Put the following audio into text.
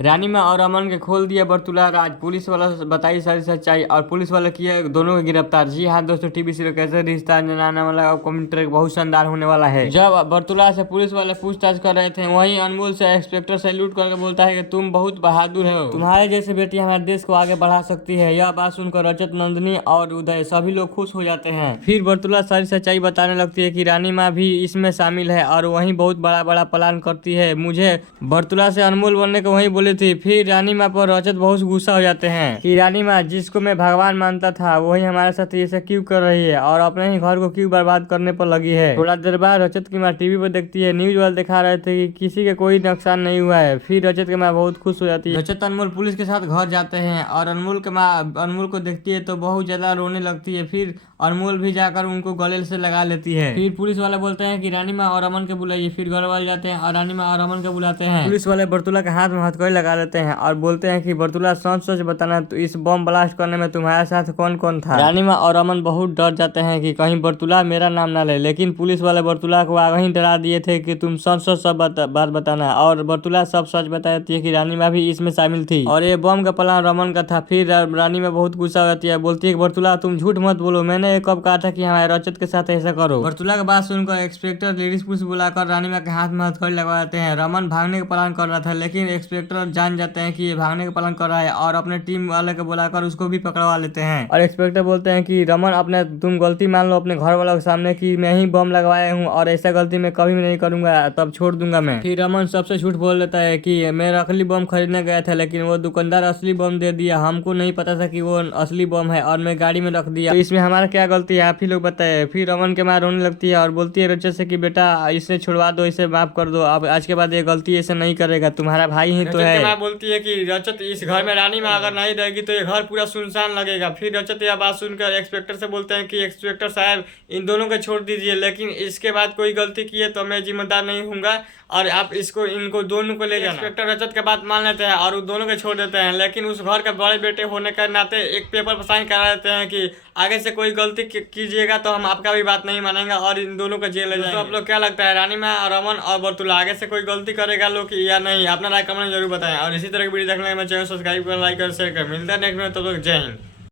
रानीमा और अमन के खोल दिया बरतुला राज। पुलिस वाला बताई सारी सच्चाई और पुलिस वाला किया दोनों को गिरफ्तार। जी हाँ दोस्तों, टीवी सीरियल कैसे रिश्ता जनाना वाला कमेंट्री बहुत शानदार होने वाला है। जब बरतुला से पुलिस वाले पूछताछ कर रहे थे, वहीं अनमोल से इंस्पेक्टर सैल्यूट करके बोलता है कि तुम बहुत बहादुर हो, तुम्हारे जैसे बेटी हमारे देश को आगे बढ़ा सकती है। यह बात सुनकर रजत, नंदिनी और उदय सभी लोग खुश हो जाते हैं। फिर बरतुला सारी सच्चाई बताने लगती है कि रानी माँ भी इसमें शामिल है और वहीं बहुत बड़ा बड़ा प्लान करती है। मुझे बरतुला से अनमोल बनने को वहीं बोली थी। फिर रानी माँ पर रजत बहुत गुस्सा हो जाते हैं कि रानी माँ जिसको मैं भगवान मानता था वही हमारे साथ ऐसा क्यों कर रही है और अपने ही घर को क्यों बर्बाद करने पर लगी है। थोड़ा देर बाद रजत की माँ टीवी पर देखती है, न्यूज वाले दिखा रहे थे कि किसी के कोई नुकसान नहीं हुआ है। फिर रजत की माँ बहुत खुश हो जाती है। रजत अनमोल पुलिस के साथ घर जाते हैं और अनमोल की माँ अनमोल को देखती है तो बहुत ज्यादा रोने लगती है। फिर अनमोल भी जाकर उनको गले से लगा लेती है। फिर पुलिस वाले बोलते हैं कि रानी माँ और अमन के बुलाइए। फिर घर वाले जाते हैं और रानी माँ और अमन के बुलाते हैं। पुलिस वाले बरतुला के हाथ में हथकड़ी लगा लेते हैं और बोलते हैं कि बरतुला सच सच बताना, तो इस बम ब्लास्ट करने में तुम्हारे साथ कौन कौन था। रानी माँ और अमन बहुत डर जाते हैं कि कहीं बरतुला मेरा नाम ना ले, लेकिन पुलिस वाले बरतुला को आगे ही डरा दिए थे कि तुम सच सच सब बात बताना। और बरतुला सब सच बता देती है कि रानी माँ भी इसमें शामिल थी और ये बम का प्लान रमन का था। फिर रानी माँ बहुत गुस्सा हो जाती है, बोलती है कि बरतुला तुम झूठ मत बोलो, मैंने कब कहा था कि हमारे रजत के साथ ऐसा करो। बरतुला की बात सुनकर इंस्पेक्टर लेडीज पुलिस बुलाकर रानी माँ के हाथ में हथकड़ी लगवा देते हैं। रमन भागने का प्लान कर रहा था, लेकिन इंस्पेक्टर जान जाते हैं कि ये भागने का प्लान कर रहा है और अपने टीम वाले को बुलाकर उसको भी पकड़वा लेते हैं। और इंस्पेक्टर बोलते हैं कि रमन अपने तुम गलती मान लो अपने घर वालों के सामने कि मैं ही बम लगवाया हूँ और ऐसा गलती मैं कभी भी नहीं करूंगा, तब छोड़ दूंगा मैं। फिर रमन सबसे झूठ बोल लेता है कि मैं नकली बम खरीदने गया था, लेकिन वो दुकानदार असली बम दे दिया, हमको नहीं पता था कि वो असली बम है और मैं गाड़ी में रख दिया, तो इसमें हमारा क्या गलती है, आप ही लोग बताए। फिर रमन के माँ रोने लगती है और बोलती है रजत से कि बेटा इसे छुड़वा दो, इसे माफ कर दो, अब आज के बाद ये गलती ऐसे नहीं करेगा, तुम्हारा भाई ही तो है। माँ बोलती है कि रजत इस घर में रानी माँ अगर नहीं रहेगी तो ये घर पूरा सुनसान लगेगा। फिर रजत यह बात सुनकर इंस्पेक्टर से बोलते हैं कि इंस्पेक्टर साहब इन दोनों को छोड़ दीजिए, लेकिन इसके बाद कोई गलती की है तो मैं जिम्मेदार नहीं हूँगा और आप इनको दोनों को ले जाना। इंस्पेक्टर रजत के बात मान लेते हैं और उन दोनों को छोड़ देते हैं, लेकिन उस घर के बड़े बेटे होने के नाते एक पेपर पर साइन करा देते हैं कि आगे से कोई गलती कीजिएगा तो हम आपका भी बात नहीं मानेंगे और इन दोनों को जेल ले जाएंगे। तो आप लोग क्या लगता है, रानी माँ और अमन और बरतुला आगे से कोई गलती करेगा लोग या नहीं? अपना राय कमेंट जरूर बताएं और इसी तरह की वीडियो देखने के लिए चैनल सब्सक्राइब कर, लाइक कर, शेयर कर। मिलता है नेक्स्ट में, तब तक जय हिंद।